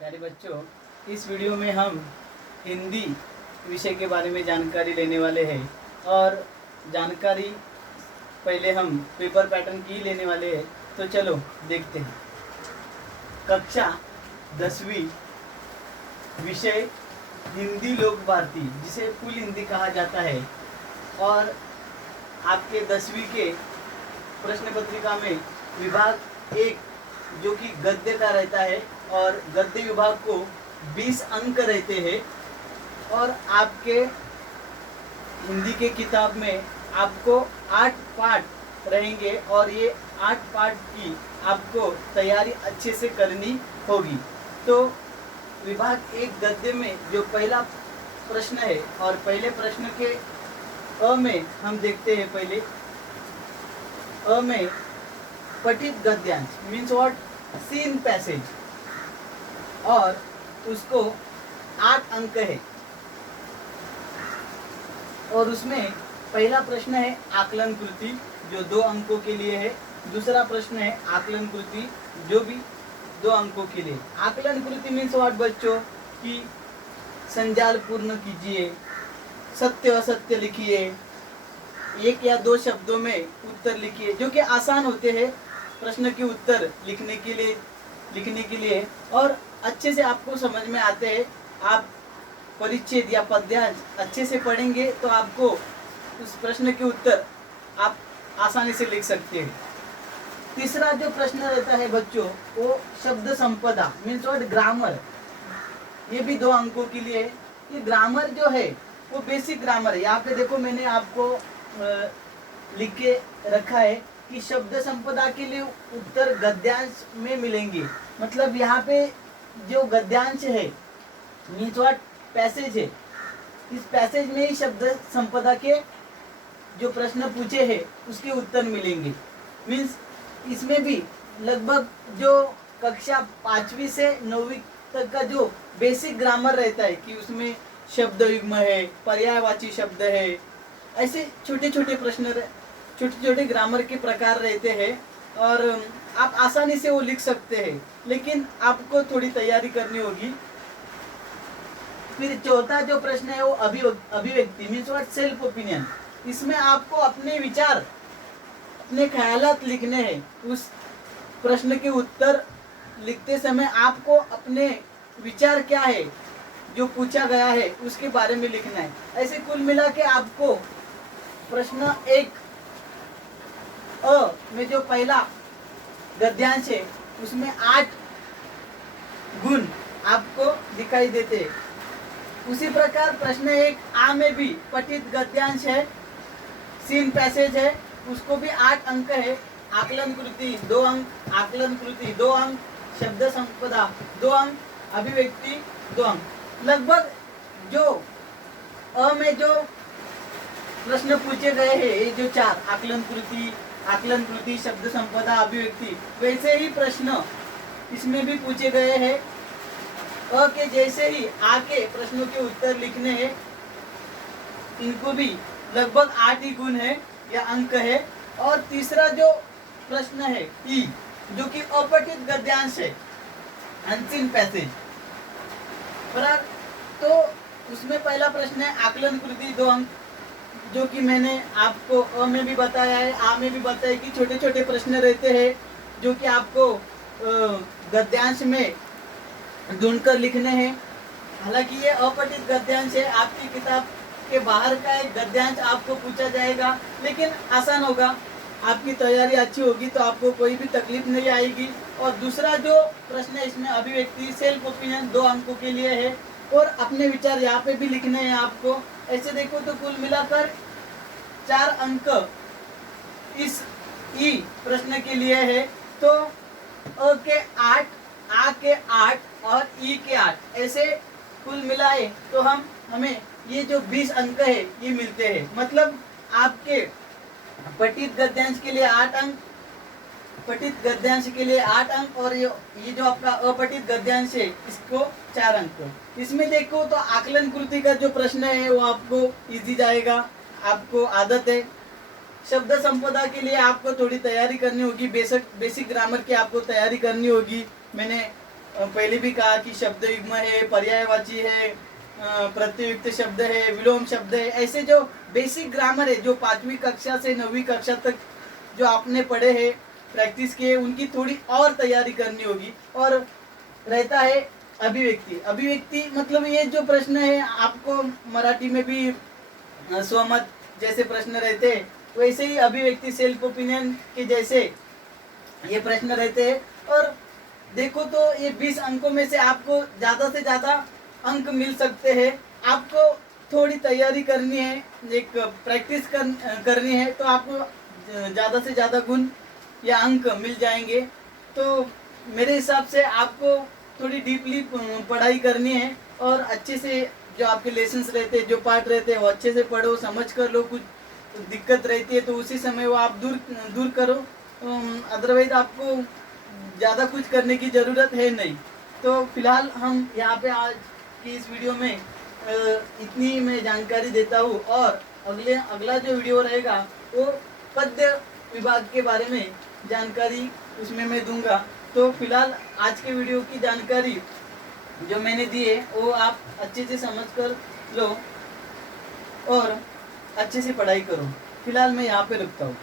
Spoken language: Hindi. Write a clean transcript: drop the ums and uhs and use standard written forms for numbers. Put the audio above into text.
प्यारे बच्चों, इस वीडियो में हम हिंदी विषय के बारे में जानकारी लेने वाले हैं और जानकारी पहले हम पेपर पैटर्न की लेने वाले हैं। तो चलो देखते हैं। कक्षा 10वीं, विषय हिंदी लोक भारती, जिसे फुल हिंदी कहा जाता है। और आपके 10वीं के प्रश्न पत्रिका में विभाग 1 जो कि गद्य का रहता है और गद्य विभाग को 20 अंक रहते हैं। और आपके हिंदी के किताब में आपको 8 पाठ रहेंगे और ये 8 पाठ की आपको तैयारी अच्छे से करनी होगी। तो विभाग 1 गद्य में जो पहला प्रश्न है और पहले प्रश्न के अ में हम देखते हैं। पहले अ में पठित गद्यांश मीन्स व्हाट, सीन पैसेज, और उसको 8 अंक है। और उसमें पहला प्रश्न है आकलन कृति जो 2 अंकों के लिए है। दूसरा प्रश्न है आकलन कृति जो भी 2 अंकों के लिए। आकलन कृति मीन्स व्हाट बच्चों, कि संजाल पूर्ण कीजिए, सत्य असत्य लिखिए, 1 या 2 शब्दों में उत्तर लिखिए, जो कि आसान होते हैं प्रश्न के उत्तर लिखने के लिए और अच्छे से आपको समझ में आते हैं। आप परिच्छेद या पद्यांश अच्छे से पढ़ेंगे तो आपको उस प्रश्न के उत्तर आप आसानी से लिख सकते हैं। तीसरा जो प्रश्न रहता है बच्चों, वो शब्द संपदा मीन्स व्हाट, ग्रामर। ये भी 2 अंकों के लिए है। ये ग्रामर जो है वो बेसिक ग्रामर है। यहाँ पे देखो मैंने आपको लिख के रखा है कि शब्द संपदा के लिए उत्तर गद्यांश में मिलेंगे। मतलब यहाँ पे जो गद्यांश है मीन्स व्हाट, पैसेज है। इस पैसेज में ही शब्द संपदा के जो प्रश्न पूछे हैं उसके उत्तर मिलेंगे। मीन्स इसमें भी लगभग जो कक्षा 5वीं से 9वीं तक का जो बेसिक ग्रामर रहता है कि उसमें शब्द युग्म है, पर्यायवाची शब्द है, ऐसे छोटे छोटे प्रश्न, छोटे छोटे ग्रामर के प्रकार रहते हैं और आप आसानी से वो लिख सकते हैं, लेकिन आपको थोड़ी तैयारी करनी होगी। फिर चौथा जो प्रश्न है वो अभिव्यक्ति मीन्स व्हाट, सेल्फ ओपिनियन। इसमें आपको अपने विचार, अपने ख्यालात लिखने हैं। उस प्रश्न के उत्तर लिखते समय आपको अपने विचार क्या है जो पूछा गया है उसके बारे में लिखना है। ऐसे कुल मिला के आपको प्रश्न 1 अ में जो पहला गद्यांश है उसमें 8 गुण आपको दिखाई देते हैं। उसी प्रकार प्रश्न 1 आ में भी पठित गद्यांश है, सीन पैसेज है, उसको भी 8 अंक है। आकलन कृति 2 अंक, आकलन कृति 2 अंक, शब्द संपदा 2 अंक, अभिव्यक्ति 2 अंक। लगभग जो अ में जो प्रश्न पूछे गए हैं ये जो 4 आकलन कृति, शब्द संपदा, अभिव्यक्ति, वैसे ही प्रश्न इसमें भी पूछे गए हैं। अ के जैसे ही आ के प्रश्नों के उत्तर लिखने हैं। इनको भी लगभग 8 ही गुण है या अंक है। और तीसरा जो प्रश्न है ई, जो कि अपठित गद्यांश है, अनसीन पैसेज। तो उसमें पहला प्रश्न है आकलन कृति 2 अंक, जो कि मैंने आपको अ में भी बताया है, आ में भी बताया कि छोटे छोटे प्रश्न रहते हैं जो कि आपको गद्यांश में ढूंढकर लिखने हैं। हालांकि ये अपठित गद्यांश है, आपकी किताब के बाहर का एक गद्यांश आपको पूछा जाएगा, लेकिन आसान होगा, आपकी तैयारी अच्छी होगी तो आपको कोई भी तकलीफ नहीं आएगी। और दूसरा जो प्रश्न है इसमें अभिव्यक्ति, सेल्फ ओपिनियन 2 अंकों के लिए है और अपने विचार यहाँ पे भी लिखने हैं आपको। ऐसे देखो तो कुल मिलाकर 4 अंक इस ई प्रश्न के लिए है। तो अ के 8, आ के 8 और ई के 8, ऐसे कुल मिलाए तो हमें ये जो 20 अंक है ये मिलते हैं। मतलब आपके पठित गद्यांश के लिए 8 अंक, पठित गद्यांश के लिए 8 अंक और ये जो आपका अपठित गद्यांश है इसको 4 अंक। इसमें देखो तो आकलन कृति का जो प्रश्न है वो आपको इजी जाएगा, आपको आदत है। शब्द संपदा के लिए आपको थोड़ी तैयारी करनी होगी, बेसिक ग्रामर की आपको तैयारी करनी होगी। मैंने पहले भी कहा कि शब्द युग्म है, पर्यायवाची है, प्रत्ययुक्त शब्द है, विलोम शब्द है, ऐसे जो बेसिक ग्रामर है जो 5वीं कक्षा से 9वीं कक्षा तक जो आपने पढ़े हैं, प्रैक्टिस किए, उनकी थोड़ी और तैयारी करनी होगी। और रहता है अभिव्यक्ति। अभिव्यक्ति मतलब ये जो प्रश्न है आपको मराठी में भी स्वमत जैसे प्रश्न रहते हैं, वैसे ही अभिव्यक्ति सेल्फ ओपिनियन के जैसे ये प्रश्न रहते हैं। और देखो तो ये 20 अंकों में से आपको ज़्यादा से ज़्यादा अंक मिल सकते हैं। आपको थोड़ी तैयारी करनी है, एक प्रैक्टिस करनी है, तो आपको ज़्यादा से ज़्यादा गुण या अंक मिल जाएंगे। तो मेरे हिसाब से आपको थोड़ी डीपली पढ़ाई करनी है और अच्छे से जो आपके लेसन्स रहते हैं, जो पार्ट रहते हैं, वो अच्छे से पढ़ो, समझ कर लो। कुछ दिक्कत रहती है तो उसी समय वो आप दूर करो। अदरवाइज आपको ज़्यादा कुछ करने की ज़रूरत है नहीं। तो फिलहाल हम यहाँ पे आज की इस वीडियो में इतनी मैं जानकारी देता हूँ, और अगला जो वीडियो रहेगा वो पद्य विभाग के बारे में जानकारी उसमें मैं दूंगा। तो फिलहाल आज के वीडियो की जानकारी जो मैंने दी है वो आप अच्छे से समझ कर लो और अच्छे से पढ़ाई करो। फिलहाल मैं यहाँ पे रुकता हूँ।